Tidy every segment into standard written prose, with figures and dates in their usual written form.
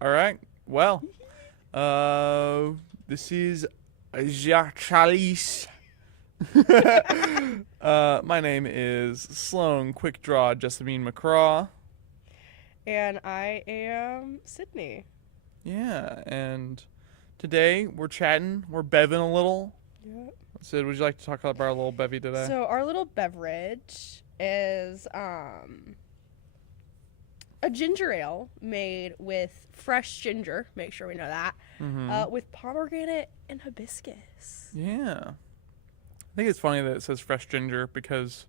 All right. Well, this is Chalice. My name is Sloane Quick Draw Jessamine McCraw. And I am Sydney. Yeah, and today we're chatting. We're bevving a little. Yep. Sid, would you like to talk about our little bevy today? So our little beverage is a ginger ale made with fresh ginger. Make sure we know that. With pomegranate and hibiscus. Yeah. I think it's funny that it says fresh ginger because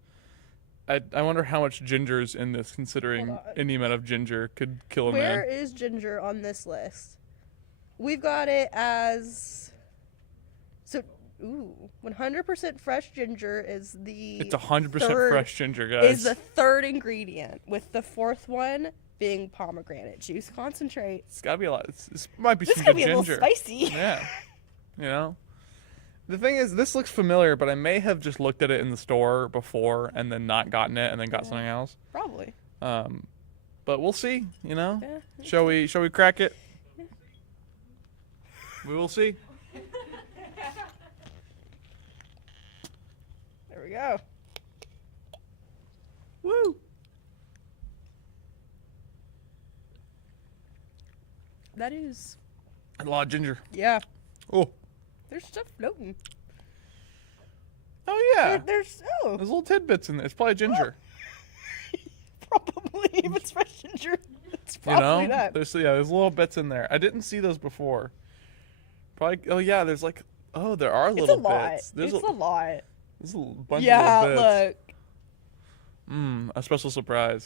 I wonder how much ginger is in this, considering any amount of ginger could kill a man. Where is ginger on this list? We've got it as 100% fresh ginger is the. It's 100% fresh ginger, guys. Is the third ingredient, with the fourth one being pomegranate juice concentrate. It's gotta be a lot. This might be This some could good be a ginger. little spicy. Yeah. You know. The thing is, this looks familiar, but I may have just looked at it in the store before and then not gotten it and then got something else. Probably. But we'll see. You know. Yeah. Shall we crack it? Yeah. We will see. There we go. Woo! That is. A lot of ginger. Yeah. Oh. There's stuff floating. Oh yeah. There's There's little tidbits in there. It's probably ginger. probably if it's fresh ginger. It's probably that. There's little bits in there. I didn't see those before. Probably. Oh yeah. There's like. Oh, there are little It's a lot. bits. There's It's a lot. There's a bunch Yeah, of little bits. look. A special surprise.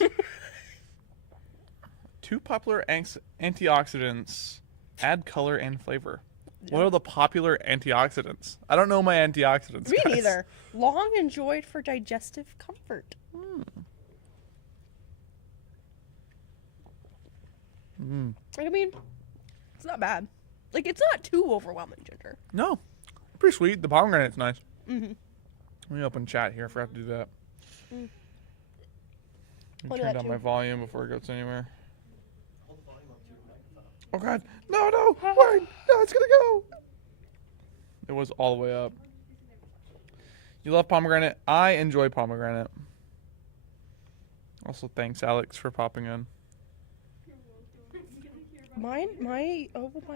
2 popular antioxidants add color and flavor. What are the popular antioxidants? I don't know my antioxidants. Me guys. neither. Long enjoyed for digestive comfort. I mean, it's not bad. Like, it's not too overwhelming, ginger. No, pretty sweet. The pomegranate's nice. Mm-hmm. Let me open chat here. I forgot to do that. Mm. Let I'll me do turn that down too. my volume before it goes anywhere. Oh god. No, wait. No, it's gonna go. It was all the way up. You love pomegranate? I enjoy pomegranate. Also, thanks, Alex, for popping in. Oh my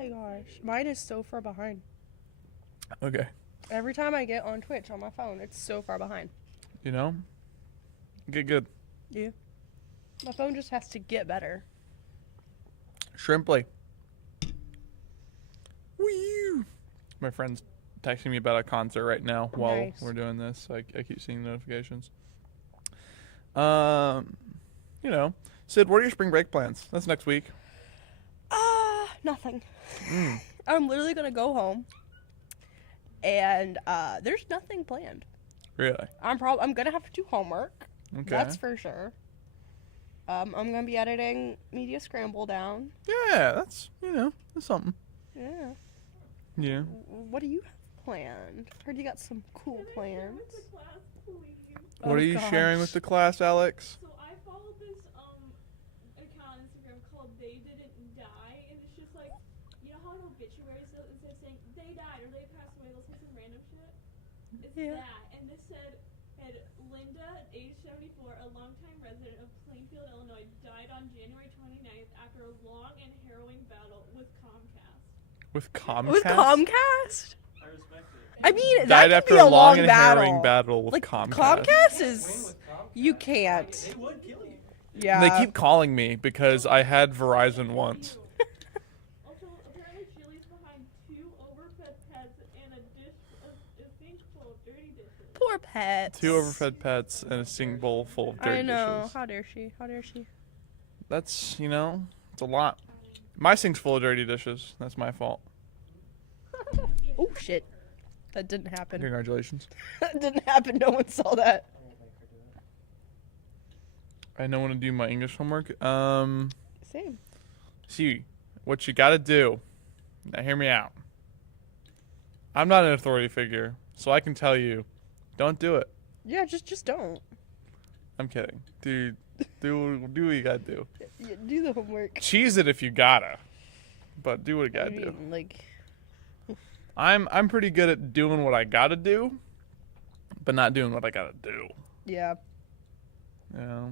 gosh. Mine is so far behind. Okay. Every time I get on Twitch on my phone, it's so far behind. You know? Get good. Yeah. My phone just has to get better. Shrimply. Woo! My friend's texting me about a concert right now while Nice. we're doing this. So I keep seeing notifications. You know. Sid, what are your spring break plans? That's next week. Nothing. I'm literally gonna go home, and there's nothing planned. Really? I'm gonna have to do homework. Okay. That's for sure. I'm gonna be editing Media Scramble down. Yeah, that's something. Yeah. Yeah. What do you have planned? Heard you got some cool plans. What are you sharing with the class, Alex? So I follow this account on Instagram called They Didn't Die, and it's just like, you know how in obituaries instead of saying they died or they passed away, they'll say some random shit? It's that. And this said Linda, age 74, a longtime resident of Plainfield, Illinois, died on January 29th after a long and harrowing battle with Comcast. With Comcast? With Comcast? I respect it. I mean, Died that after could be a long and battle. harrowing battle with Like, Comcast. Comcast Win is... with Comcast. You can't. They would kill you. Yeah. They keep calling me because I had Verizon once. Also, apparently Chili's behind 2 overfed pets and a sink full of dirty dishes. Poor pets. 2 overfed pets and a sink bowl full of dirty I know. dishes. How dare she? How dare she? That's, it's a lot. My sink's full of dirty dishes. That's my fault. Oh, shit. That didn't happen. Congratulations. That didn't happen. No one saw that. I know when to do my English homework. Same. See, what you gotta do. Now hear me out. I'm not an authority figure, so I can tell you, don't do it. Yeah, just don't. I'm kidding. Dude, Do what you gotta do. Yeah, do the homework. Cheese it if you gotta, but do what you I gotta do. mean, like, I'm pretty good at doing what I gotta do, but not doing what I gotta do. yeah. Yeah.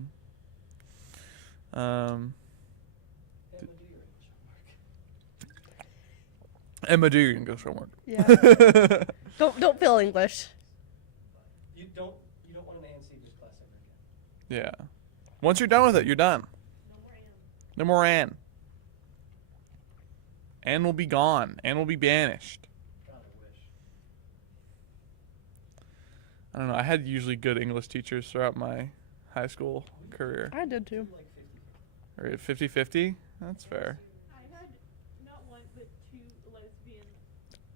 Emma, do your English homework. Yeah. don't fail English. You don't want an ANC English class ever again. Yeah. Once you're done with it, you're done. No more Anne. Anne will be gone. Anne will be banished. God, I wish. I don't know. I had usually good English teachers throughout my high school career. I did too. Like 50. Or at 50-50? That's fair. I had not one but two lesbian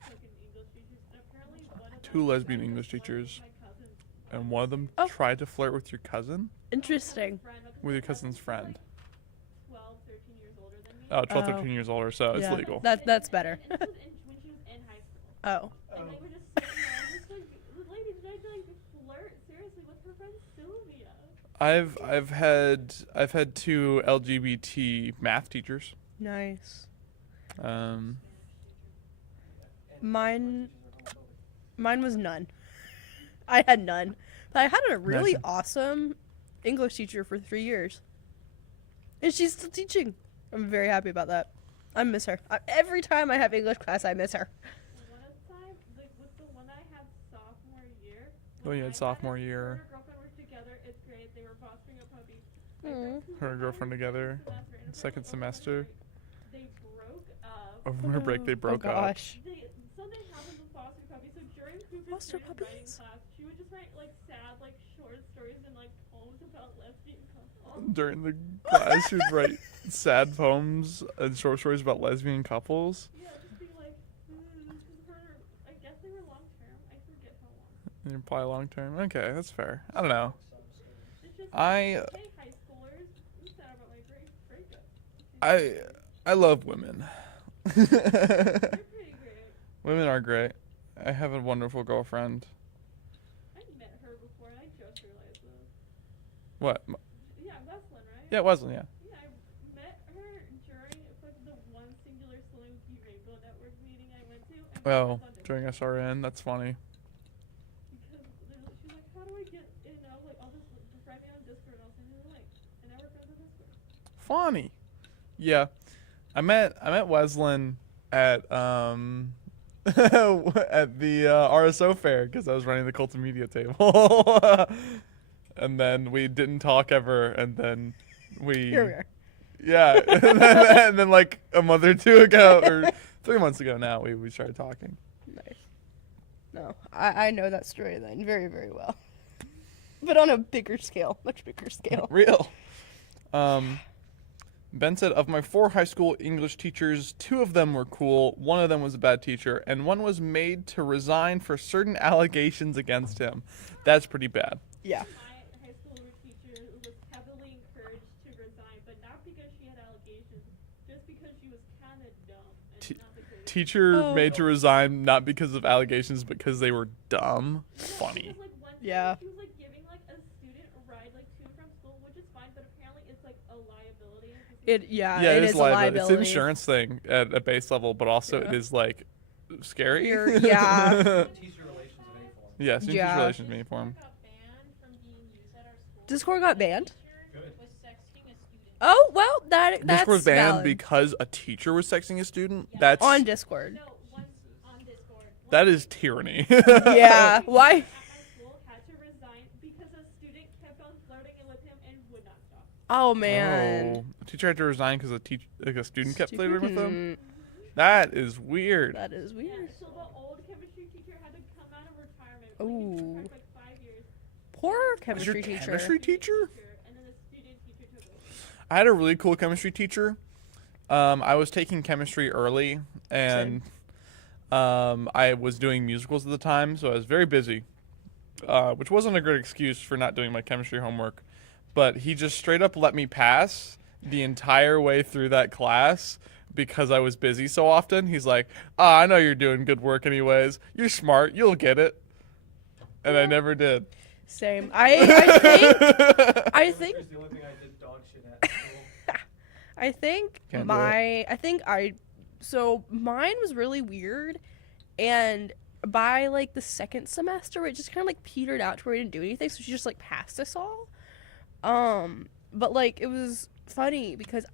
fucking English teachers, and apparently one of Two them lesbian tried to English flirt with teachers. my cousin's And one of them Oh. tried to flirt with your cousin? Interesting. friend, but With your my cousin's was, friend. Like 12, 13 years older than me. Oh, 12, Oh. 13 years older, so it's Yeah. legal. That's better. And this was when she was in high school. Oh. And they were just sitting there, just like, the lady tried to like flirt seriously with her friend Sylvia. I've had two LGBT math teachers. Nice. Um, Mine was none. I had none. But I had a really Imagine. awesome English teacher for 3 years. And she's still teaching. I'm very happy about that. I miss her. Every time I have English class, I miss her. One of the time, like with the one I had sophomore year. Oh, when you I had it, sophomore her year. and her girlfriend were together. It's great. They were fostering a puppy. My Mm. friends who Her and were girlfriend on together, and second apparently over semester. break, They broke up. Over her break, they broke oh, up. gosh. Something happened with foster puppies. So during Cooper's Foster creative writing puppies? class, she would just write like sad, like short stories and like poems about lesbian couples. During the class, she'd write sad poems and short stories about lesbian couples. Yeah, just be like, her. I guess they were long term. I forget how long. And you apply long term. Okay, that's fair. I don't know. It's just I hey, high schoolers. I'm sad about my breakup. I love women. They're pretty great. Women are great. I have a wonderful girlfriend. I met her before, and I just realized this. What? Yeah, Wesleyan, right? Yeah, Wesley. Yeah. Yeah, I met her during like the one singular Sloane Rainbow Network meeting I went to. And we Oh, met on Discord. during SRN. That's funny. Because she's like, how do I get in? I was like, I'll just friend me on Discord and I'll send you the link. And now we're friends on Discord. Funny. Yeah. I met Wesleyan at at the RSO fair because I was running the Cult of Media table. And then we didn't talk ever, and then Here we are. Yeah, and then like a month or two ago, or 3 months ago now, we started talking. Nice. No, I know that story then very, very well. But on a bigger scale, much bigger scale. Real. Ben said, of my 4 high school English teachers, 2 of them were cool, 1 of them was a bad teacher, and 1 was made to resign for certain allegations against him. That's pretty bad. Yeah. My high school teacher was heavily encouraged to resign, but not because she had allegations, just because she was kind of dumb. And not the greatest. Teacher Oh. made to resign not because of allegations, but because they were dumb. Funny. Because, like, one time Yeah. She was like giving like a student a ride like to and from school, which is fine, but apparently it's like a liability. It Yeah, it is a liability. liability. It's an insurance thing at a base level, but also Yeah. it is like scary. You're- yeah. Teacher relations of any form. Yeah, student Yeah. teacher relations in form. Got banned from being used at our school. Discord got banned? Good. Was sexting a student. Oh, well, that's Discord was banned valid. because a teacher was sexting a student. Yeah. That's On Discord. No, once On Discord. that is tyranny. Yeah, why? at my school had to resign because a student kept on flirting with him and would not stop. Oh, man. Oh, a teacher had to resign because a student kept flirting with them. Student. That is weird. That is Yeah, weird. so the old chemistry teacher had to come out of retirement. Ooh. Like, for like 5 years. Poor Was your chemistry teacher. chemistry teacher? And then the student teacher took over. I had a really cool chemistry teacher. I was taking chemistry early, and I was doing musicals at the time, so I was very busy, which wasn't a good excuse for not doing my chemistry homework. But he just straight up let me pass the entire way through that class because I was busy so often. He's like, I know you're doing good work anyways. You're smart. You'll get it. And I never did. Same. I think Chemistry's the only thing I did dog shit at in school. so mine was really weird, and by like the second semester it just kind of like petered out to where we didn't do anything, so she just like passed us all. But like it was funny because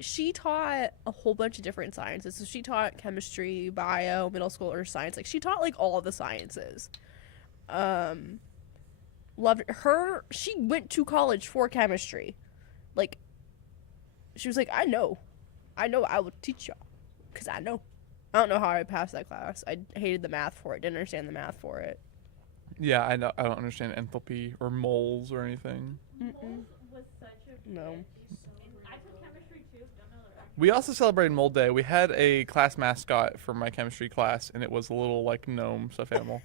she taught a whole bunch of different sciences. So she taught chemistry, bio, middle school, or science. Like she taught like all of the sciences. Loved it. She went to college for chemistry. Like, she was like, I know I will teach y'all. Because I know. I don't know how I passed that class. I hated the math for it. Didn't understand the math for it. Yeah, I know. I don't understand enthalpy or moles or anything. Mold was such a No. and I took chemistry too. Don't know the rest. We also celebrated Mold Day. We had a class mascot for my chemistry class, and it was a little like gnome stuffed animal.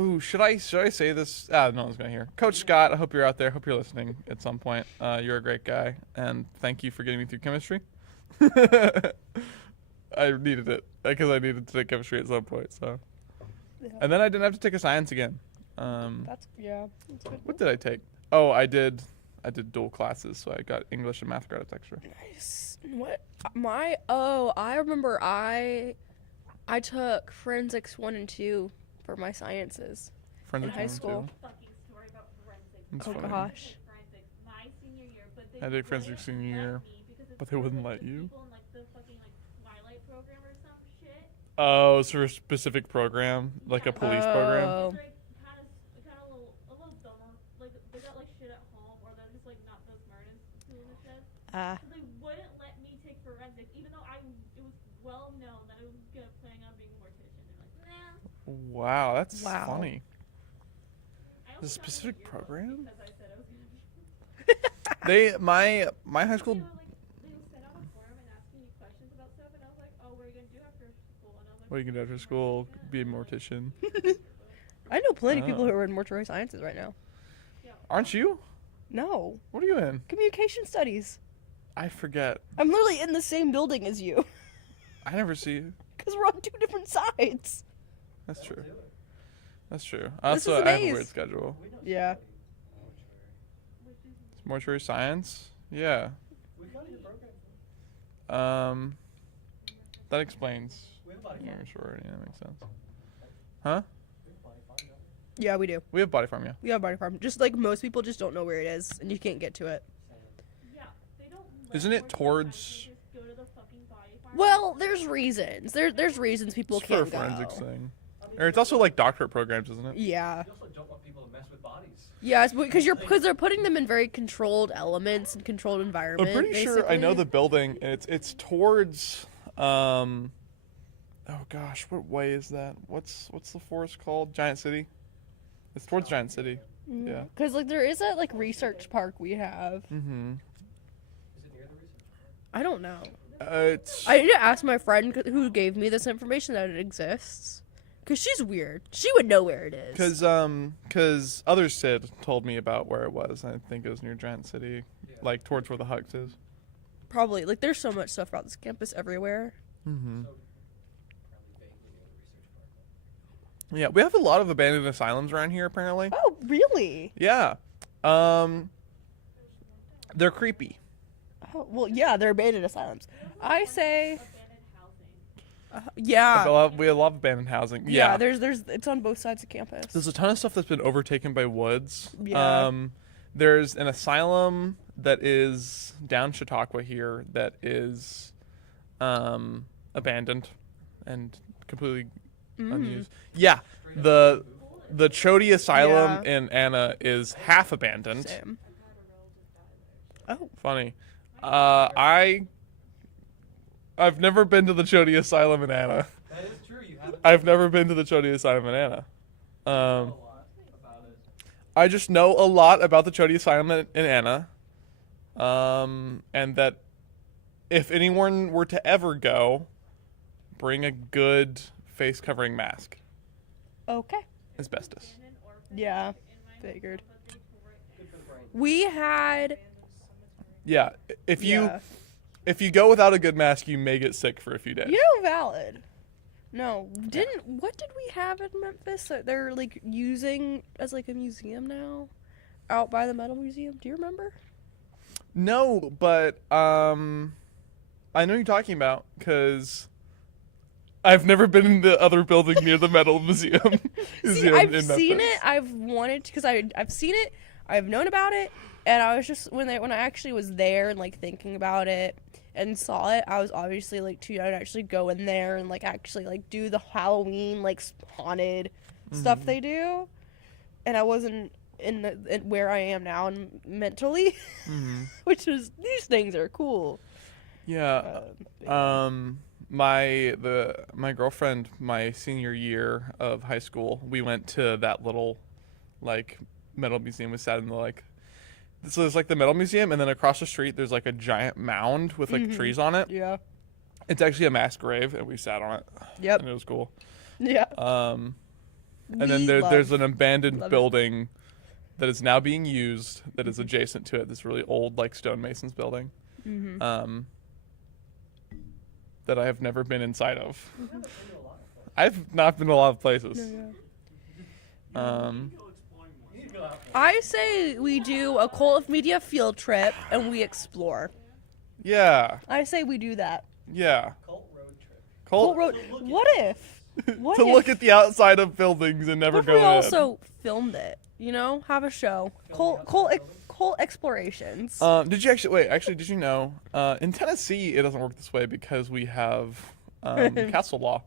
Ooh, should I say this? No one's gonna hear. Coach Scott, I hope you're out there. Hope you're listening at some point. You're a great guy, and thank you for getting me through chemistry. I needed it because I needed to take chemistry at some point. So, and then I didn't have to take a science again. That's good. What did I take? Oh, I did dual classes, so I got English and math credits extra. Nice. What? I remember I took forensics 1 and 2 for my sciences. Friends In of high mine, school. too. Fucking story about forensics. It's Oh funny. gosh. Forensics my senior year, but they I did forensics wouldn't senior let year, me because it's but they for, wouldn't like, let the you? people in, like, the fucking like Twilight program or some shit. Oh, it's for a specific program, like a police program. Oh. It's like kind of a little dumber. Like they got like shit at home, or they're just like not the smartest doing the shit. Ah. So they wouldn't let me take forensics, even though it was well known that I was gonna planning on being a mortician. They're like, nah. Wow, that's Wow. funny. I The also got, specific like, earmuffs program? because I said I was gonna be. My high school. They would send out a forum and ask me questions about stuff, and I was like, oh, what are you gonna do after school? And I was like, What you can do after school? Be a mortician. I know plenty of people Oh. who are in mortuary sciences right now. Aren't you? No. What are you in? Communication studies. I forget. I'm literally in the same building as you. I never see you. Because we're on 2 different sides. That's true. That's true. This Also, is I have a amazing. weird schedule. We know Yeah. It's mortuary science. Yeah. We've got your program. That explains. We have a body Yeah, farm. sure. Yeah, that makes sense. Huh? We have a body farm, don't we? Yeah, we do. We have body farm, yeah. We have a body farm. Just like most people just don't know where it is and you can't get to it. Yeah, they don't. let Isn't it mortuary towards? scientists just go to the fucking body farm. Well, there's reasons. There's reasons people It's for a can't forensics go. thing. I mean, Or it's also like doctorate programs, isn't it? Yeah. You also don't want people to mess with bodies. Yeah, it's because they're putting them in very controlled elements and controlled I'm environment. pretty sure I know basically. the building, and it's towards. Oh gosh, what way is that? What's the forest called? Giant City. It's towards Giant City. Yeah. Because like there is that like research park we have. Mm-hmm. Is it near the research park? I don't know. It's. I need to ask my friend who gave me this information that it exists. Cause she's weird. She would know where it is. Cause other Sid told me about where it was. I think it was near Giant City, Yeah. like towards where the Hux is. Probably like there's so much stuff about this campus everywhere. Mm-hmm. So, probably vaguely near the research park. Yeah, we have a lot of abandoned asylums around here. Apparently. Oh really? Yeah. They're creepy. Oh, well, yeah, they're abandoned asylums. I say, Abandoned housing. yeah, We love abandoned housing. yeah. Yeah. There's it's on both sides of campus. There's a ton of stuff that's been overtaken by woods. Yeah. There's an asylum that is down Chautauqua here that is abandoned and completely unused. Yeah. The Chody Asylum in Anna is half abandoned. Same. Oh, Funny. I've never been to the Chody Asylum in Anna. That is true. You haven't I've never been to the Chody Asylum in Anna. a lot about it. I just know a lot about the Chody Asylum in Anna. And that if anyone were to ever go, bring a good face covering mask. okay. Asbestos. Abandoned orphanage Yeah, in my hometown, figured. but they tore it Good for the brain. We had Yeah. If you yeah. if you go without a good mask, you may get sick for a few days. You know, valid. No, what did we have in Memphis that they're like using as like a museum now, out by the Metal Museum? Do you remember? No, but I know what you're talking about because I've never been in the other building near the Metal Museum. See, I've seen it. I've wanted because I've seen it. I've known about it, and I was just when I actually was there and like thinking about it and saw it, I was obviously like too young to actually go in there and like actually like do the Halloween like haunted stuff they do, and I wasn't in where I am now and mentally, which is these things are cool. Yeah. My girlfriend, my senior year of high school, we went to that little like metal museum. We sat in the like, so there's like the metal museum, and then across the street there's like a giant mound with like trees on it. Yeah. It's actually a mass grave, and we sat on it. Yep. And it was cool. Yeah. And then there's an abandoned building that is now being used that is adjacent to it. This really old like stonemasons building. That I have never been inside of. I've not been to a lot of places. I say we do a Cult of Media field trip and we explore. Yeah. I say we do that. Yeah. Cult road trip. Cult road. What if? What to if? look at the outside of buildings and never What if go we in. also filmed it? You know, have a show. Cult explorations. Did you actually, did you know, in Tennessee, it doesn't work this way because we have castle law.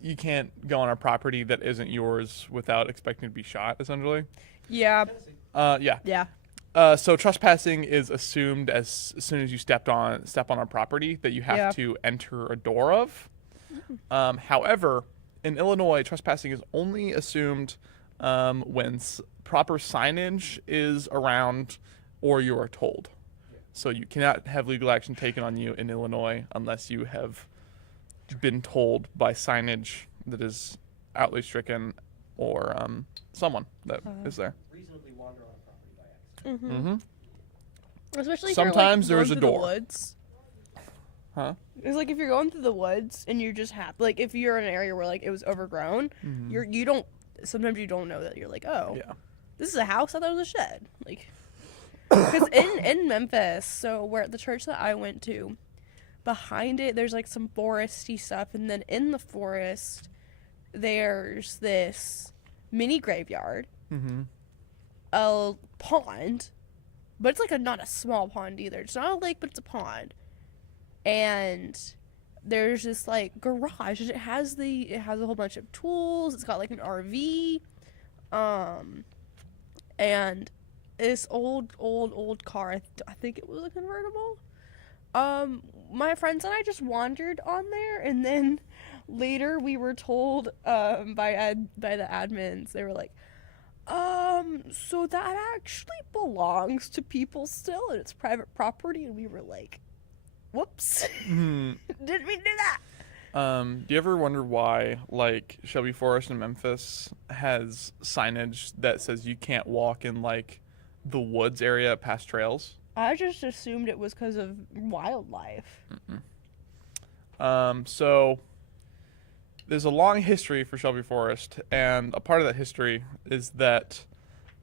You can't go on a property that isn't yours without expecting to be shot, essentially. Yeah. Yeah. Yeah. So trespassing is assumed as soon as you step on a property that you have to enter a door of. However, in Illinois, trespassing is only assumed when proper signage is around or you are told. So you cannot have legal action taken on you in Illinois unless you have been told by signage that is outly stricken or someone that is there. Reasonably wander on a property by accident. Especially if Sometimes you're, like, there's going a through door. The woods. Huh? It's like if you're going through the woods and you're just like if you're in an area where like it was overgrown, you don't sometimes you don't know that you're like, oh, Yeah. this is a house. I thought it was a shed. Like, because in Memphis, so where the church that I went to, behind it there's like some foresty stuff, and then in the forest there's this mini graveyard, a pond, but it's like not a small pond either. It's not a lake, but it's a pond. And there's this like garage, and it has a whole bunch of tools. It's got like an RV, and this old car. I think it was a convertible. My friends and I just wandered on there, and then later we were told by the admins. They were like, so that actually belongs to people still, and it's private property. And we were like, whoops. Didn't mean to do that. Do you ever wonder why, like, Shelby Forest in Memphis has signage that says you can't walk in, like, the woods area past trails? I just assumed it was because of wildlife. So there's a long history for Shelby Forest, and a part of that history is that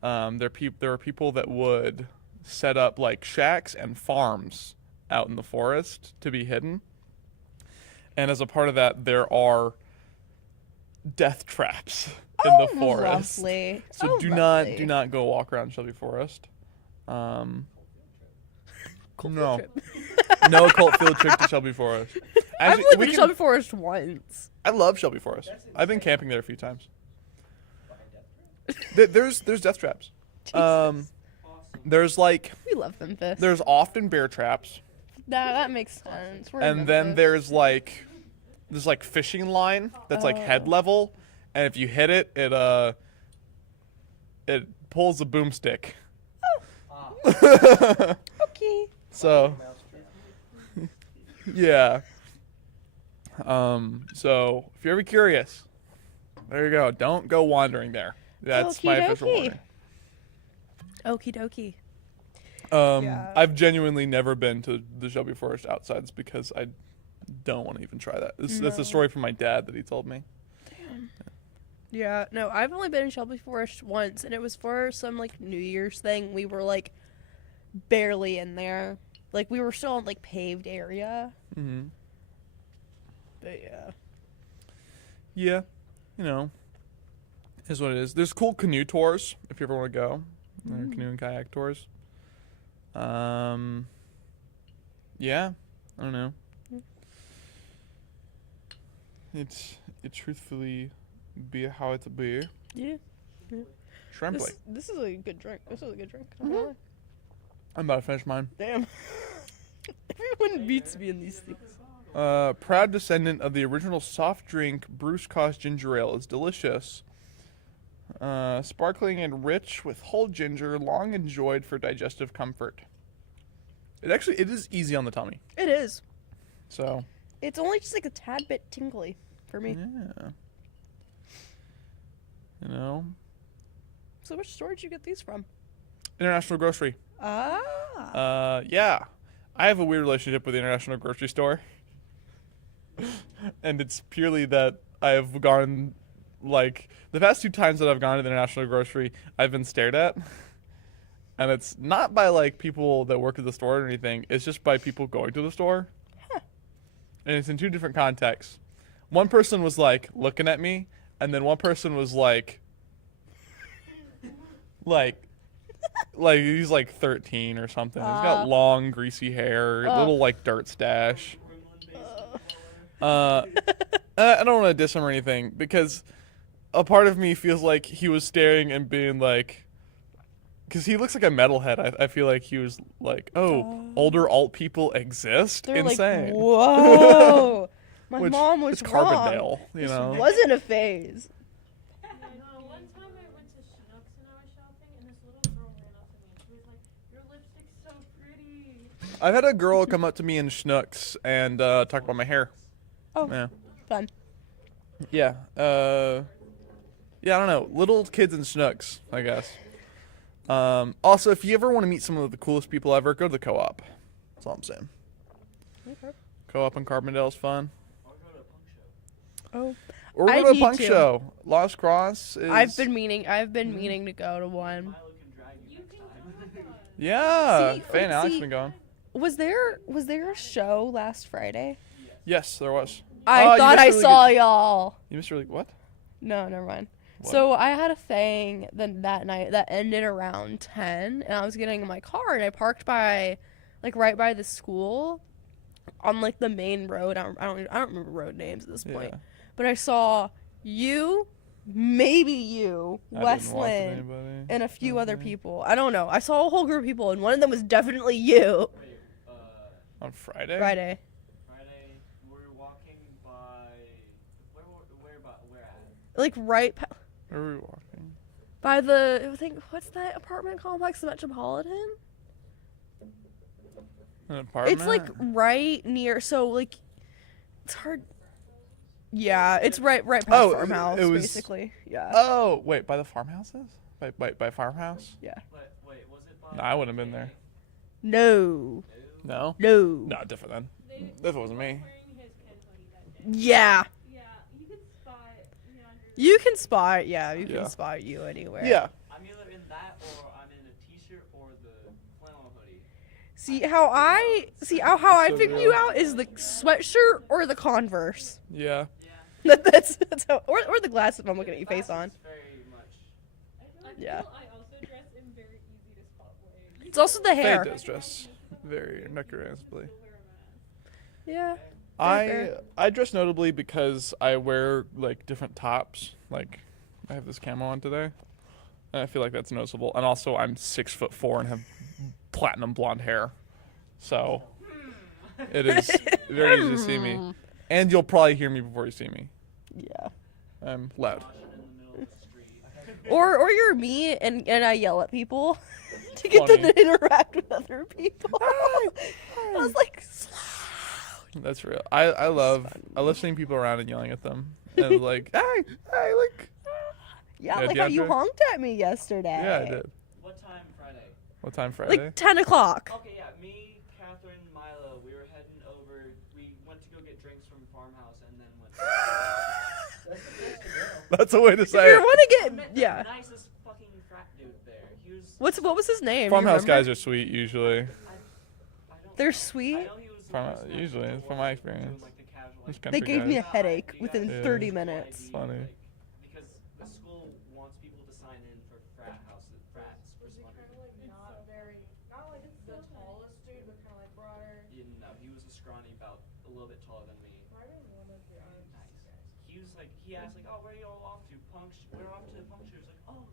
there are people that would set up, like, shacks and farms out in the forest to be hidden. And as a part of that, there are death traps in the forest. Lovely. So do not go walk around Shelby Forest. No cult field trip to Shelby Forest. I've only been to Shelby Forest once. I love Shelby Forest. I've been camping there a few times. Behind death threat. There's death traps. There's like We love Memphis. there's often bear traps. That makes sense. We're in And then Memphis. there's like fishing line that's like head level, and if you hit it, it pulls a boomstick. Okay. So Mouse trap. yeah. So if you're ever curious, there you go. Don't go wandering there. That's my official Okie warning. Okie dokie. Yeah. I've genuinely never been to the Shelby Forest outsides because I don't want to even try that. That's No. a story from my dad that he told me. Yeah, no, I've only been in Shelby Forest once, and it was for some, like, New Year's thing. We were, like, barely in there. Like, we were still in, like, paved area. Mm-hmm. But, yeah. Yeah, you know, is what it is. There's cool canoe tours if you ever want to go. There are canoe and kayak tours. Yeah, I don't know. It truthfully be how it be. Yeah. Shrimp lake. This is a good drink. This is a good drink. I'm not gonna lie. I'm about to finish mine. Damn. Everyone beats me in these things. Proud descendant of the original soft drink Bruce Cost ginger ale is delicious. Sparkling and rich with whole ginger, long enjoyed for digestive comfort. It is easy on the tummy. It is. So, It's only just like a tad bit tingly for me. yeah. You know, So which store did you get these from? International Grocery. Ah. Yeah. I have a weird relationship with the International Grocery Store. And it's purely that I have gone, like, the past 2 times that I've gone to the International Grocery, I've been stared at. And it's not by, like, people that work at the store or anything. It's just by people going to the store. And it's in 2 different contexts. One person was, like, looking at me, and then one person was, like, he's, like, 13 or something. He's got long, greasy hair, little, like, dirt stash. I don't want to diss him or anything, because a part of me feels like he was staring and being like, because he looks like a metalhead. I feel like he was like, oh, older alt people exist? They're Insane. like, whoa. My Which mom was it's wrong. Carbondale, you This know? wasn't a phase. No, one time I went to Schnucks and I was shopping, and this little girl ran up to me and she was like, "Your lipstick's so pretty." I've had a girl come up to me in Schnucks and talk about my hair. Oh, Yeah. fun. Yeah. Yeah, I don't know. Little kids in Schnucks, I guess. Also, if you ever want to meet some of the coolest people ever, go to the co-op. That's all I'm saying. Okay. Co-op in Carbondale is fun. Oh, Or I go to a need punk to. show. Lost Cross is... I've been meaning to go to one. You can go with us. Yeah. See, Faye and Alex see- been going. Was there a show last Friday? Yes, there was. I Oh, you thought missed I a really saw y'all. You missed really... What? No, never mind. What? So I had a thing that night that ended around 10, and I was getting in my car, and I parked right by the school, on like the main road. I don't remember road names at this point, Yeah. but I saw you, maybe you, I didn't walk with Weslyn, anybody. and a few other people. I don't know. I saw a whole group of people, and one of them was definitely you. Wait, On Friday? Friday. Friday, we're walking by. Where at? Like right Where were we walking? by the, I think, what's that apartment complex, the Metropolitan? An apartment? It's like right near, so like it's hard. Yeah, it's right past Oh, farmhouse, it was- basically. Yeah. Oh, wait, by the farmhouses? By farmhouse? Yeah. Wait, was it by? No, I wouldn't have been there. No. No? No. No, different then. If it wasn't me. Wearing his Ken hoodie that day. Yeah. Yeah, you could spot Neandra. You can spot. Yeah, you Yeah. can spot you anywhere. Yeah. I'm either in that or I'm in a t-shirt or the flannel hoodie. See how I So figure real. you out is the sweatshirt or the Converse. Yeah. That's how, or the glasses if I'm looking at your face on. Glasses very much. I feel Yeah. I also dress in very easy to spot ways. It's also the Faye hair. does dress very recognizably. Yeah. I dress notably because I wear like different tops. Like I have this camo on today, and I feel like that's noticeable. And also, I'm 6'4" and have platinum blonde hair, so it is very easy to see me. And you'll probably hear me before you see me. Yeah. I'm loud. Washing in the middle of the street. Or you're me and I yell at people to get them Funny. to interact with other people. I was like, That's real. I love seeing people around and yelling at them. And like, hey, look. yeah, Yeah, like how you DeAndre? honked at me yesterday. Yeah, I did. What time Friday? What time Friday? Like 10 o'clock. Okay, yeah. Me, Catherine, Milo. We were heading over. We went to go get drinks That's the place to go. That's a way to If say you it. want to I met get, the yeah. nicest fucking frat dude there. He was. What was his name? You Farmhouse remember? guys are sweet usually. I don't They're know. sweet. I know he was the From- person that usually, was from my doing, experience. like, the casual, Just like, They country gave me a guys. headache You within Yeah. 30 guys minutes. ID, Funny. like, because the school wants people to sign in for frats for Was he Slaughter. kind of like not very, not like the tallest dude, but kind of like broader? No, he was a scrawny, about a little bit taller than me. I didn't want to be honest. Nice. He was like, he asked like, oh, where are you all off to? We're off to puncture. It's like, oh,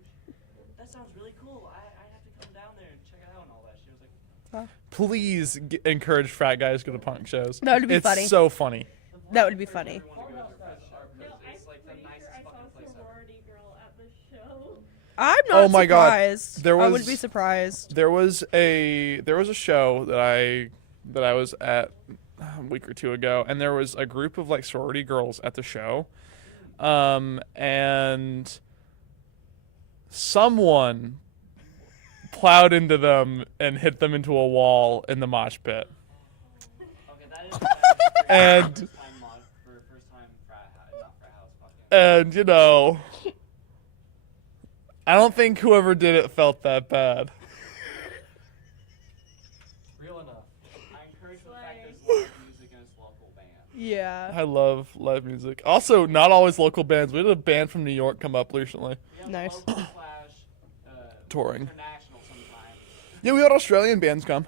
that sounds really cool. I have to come down there and check it out and all that. She was like, Please encourage frat guys to go to punk shows. That would be it's funny. so funny. That would be funny. everyone to go to their frat No, because I'm it's like the pretty nicest sure I saw fucking a place ever. sorority girl at the show. I'm not Oh my God. surprised. There I was- wouldn't be surprised. There was a show that I was at a week or two ago, and there was a group of like sorority girls at the show, and someone plowed into them and hit them into a wall in the mosh pit. Okay, that is And- first time mod for first time not frat house. Fucking. And you know, I don't think whoever did it felt that bad. Real enough. I encourage the fact there's live music and it's local band. Yeah. I love live music. Also, not always local bands. We had a band from New York come up recently. We have Nice. local / Touring. international sometimes. Yeah, we had Australian bands come.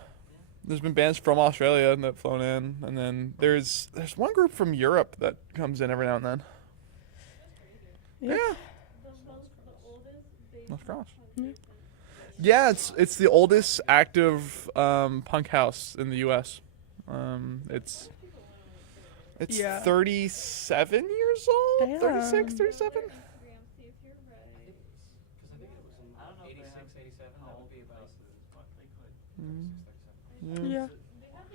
There's been bands from Australia that flown in, and then there's one group from Europe that comes in every now and then. Yeah, The oldest band That's cross. punk Yeah, it's the oldest active punk house in the U.S. It's Yeah. 37 years old, Damn. 36, 37. Instagram, see if you're right. Because I think it was in I don't know if they 86, have 87. how That old would be about. places, but they could. 36, 37. Yeah.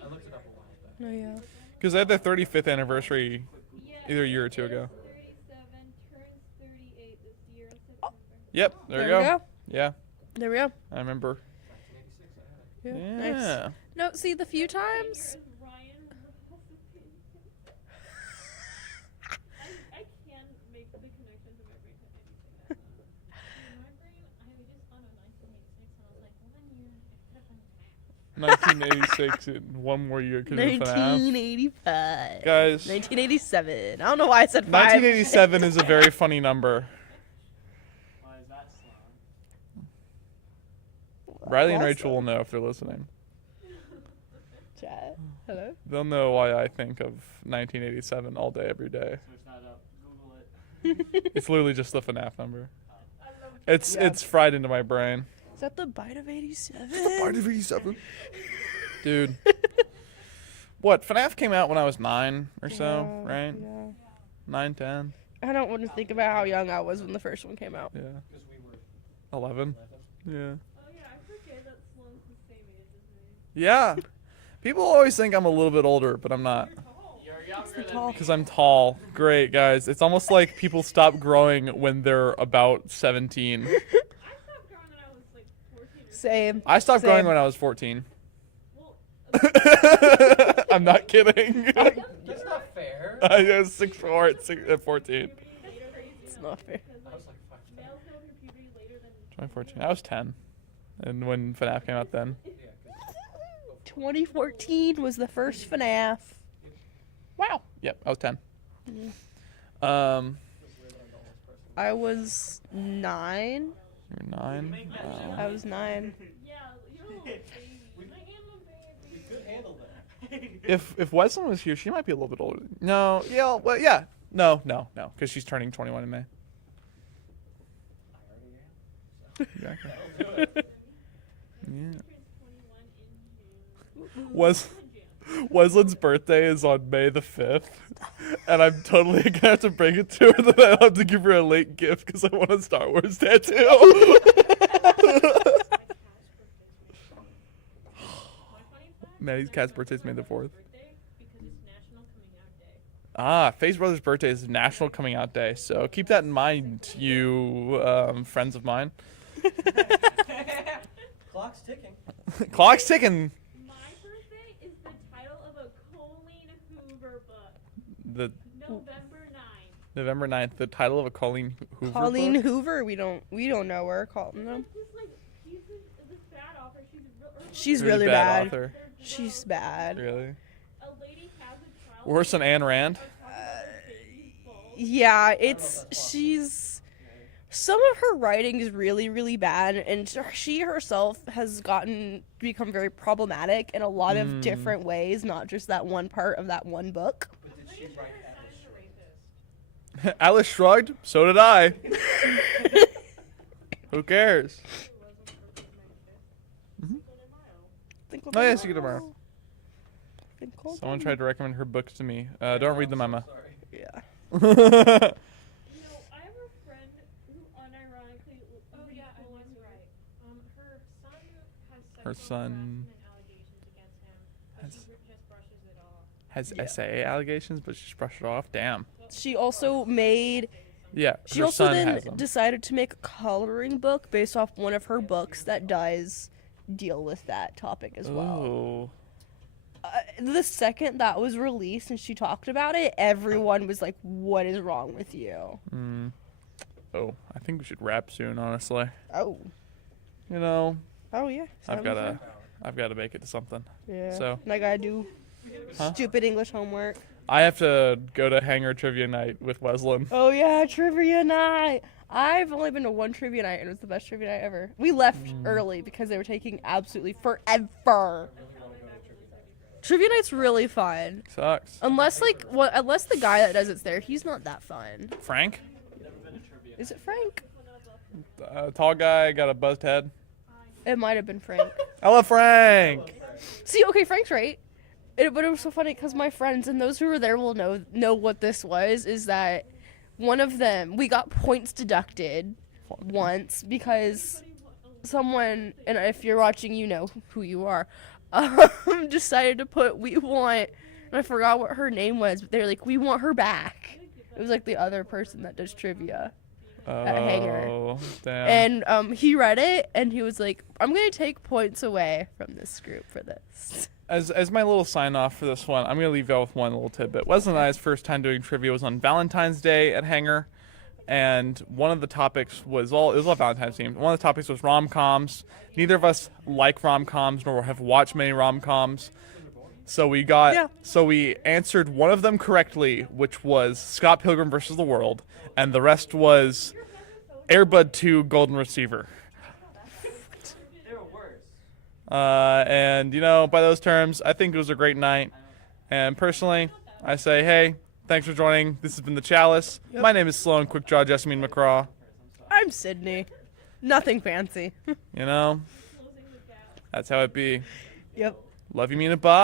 I looked it up a while back. No, yeah. Because they had their 35th anniversary Yeah, either a year or two ago. 37, turns 38 this year in September. Yep, there we go. Yeah, There we go. I remember. 1986, I had it. Yeah. Yeah. Nice. No, see, the few times. Is Ryan Rossipin. I can make the connection from every time I say that. In my brain, I just thought of 1986, and I was like, 1 year, it could have been that. 1986 in one more year could have been FNAF. 1985. Guys, 1987. I don't know why I said 5. 1987 is a very funny number. Why is that Sloane? Riley and Awesome. Rachel will know if they're listening. Chat. Hello. They'll know why I think of 1987 all day, every day. Search that up. Google it. It's literally just the FNAF number. I love It's Yeah. it's fried into my brain. Is that the bite of 87? Part of 87. Dude. What? FNAF came out when I was 9 or so, Yeah, right? Yeah. 9, 10. I don't want to think about how young I was when the first one came out. Yeah. Because we were 11. 11. Yeah. Oh yeah, I forget that Sloane's the same age as me. Yeah. People always think I'm a little bit older, but I'm not. You're younger than tall? me. Because I'm tall. Great, guys. It's almost like people stop growing when they're about 17. I stopped growing when I was like 14 or Same. I stopped growing Same. when I was 14. well, I'm not kidding. That's not fair. I was 6'4" at 14. It's not fair. I was like 5'10". males go through puberty later than 2014. I was 10. And when FNAF came out then. Yeah, 'cause 2014 was the first FNAF. Wow. Yep, I was 10. Yeah. Um, it's weird that I'm the oldest person. I was 9. you were 9. Wow. I was 9. yeah, you're a little baby. I am a We baby. could handle that. If Wesley was here, she might be a little bit older. No, yeah, well, yeah. No, because she's turning 21 in May. I already am. Exactly. That'll do it. Yeah. Turns 21 in June. Weslin's birthday is on May the 5th, and I'm totally gonna have to bring it to her. That I'll have to give her a late gift because I want a Star Wars tattoo. Maddie's cat's birthday's May the 4th. Because it's National Coming Out Day. Ah, Faye's brother's birthday is National Coming Out Day, so keep that in mind, you friends of mine. Clock's ticking. Clock's ticking. My birthday is the title of a Colleen Hoover book. The November November 9th. The title of a Colleen Hoover Colleen book? Hoover. We don't know her. No. It's like she's this bad author. She's Really really bad bad. author. She's bad. Really? A lady has a child. Worse than Ayn Rand? Yeah, she's some of her writing is really, really bad, and she herself has become very problematic in a lot of different ways, not just that one part of that one book. But did she write Atlas? Atlas shrugged. So did I. Who cares? Oh, yeah, see you tomorrow. Someone tried to recommend her books to me. Don't read them, Emma. Sorry. Yeah. You know, I have a friend who unironically Oh reads yeah, I was Colleen right. Her son has Her sexual son harassment allegations against him, but has- she just brushes it off. Has Yeah. SAA allegations, but she's brushed it off. Damn. She also made. Yeah. She her also son then has them. decided to make a coloring book based off one of her books that does deal with that topic as well. Ooh. The second that was released and she talked about it, everyone was like, "What is wrong with you?" Oh, I think we should wrap soon, honestly. Oh. You know, Oh yeah. I've gotta make it to something. Yeah. so- And I gotta do Huh? stupid English homework. I have to go to Hangar Trivia Night with Weslin. Oh yeah, trivia night. I've only been to one trivia night and it was the best trivia night ever. We left early because they were taking absolutely forever. Trivia night's really fun. Sucks. Unless the guy that does it's there, he's not that fun. Frank? Is it Frank? Tall guy, got a buzzed head. It might have been Frank. I love Frank! See, okay, Frank's right. But it was so funny because my friends and those who were there will know what this was. Is that one of them? We got points deducted once because someone, and if you're watching, you know who you are. Decided to put "we want," and I forgot what her name was. But they were like, "We want her back." It was like the other person that does trivia. Hangar. Oh, damn. And he read it and he was like, "I'm gonna take points away from this group for this." As my little sign off for this one, I'm gonna leave y'all with one little tidbit. Wesley and I's first time doing trivia was on Valentine's Day at Hangar, and one of the topics it was all Valentine's themed. One of the topics was rom-coms. Neither of us like rom-coms nor have watched many rom-coms. So we answered one of them correctly, which was Scott Pilgrim vs. the World, and the rest was Air Bud 2 Golden Receiver. They were worse. And, you know, by those terms, I think it was a great night. And personally, I say, hey, thanks for joining. This has been the Chalice. Yep. My name is Sloane Quickjaw Jessamine McCraw. I'm Sydney. Nothing fancy. You know, that's how it be. Yep. Love you, mean it, bye.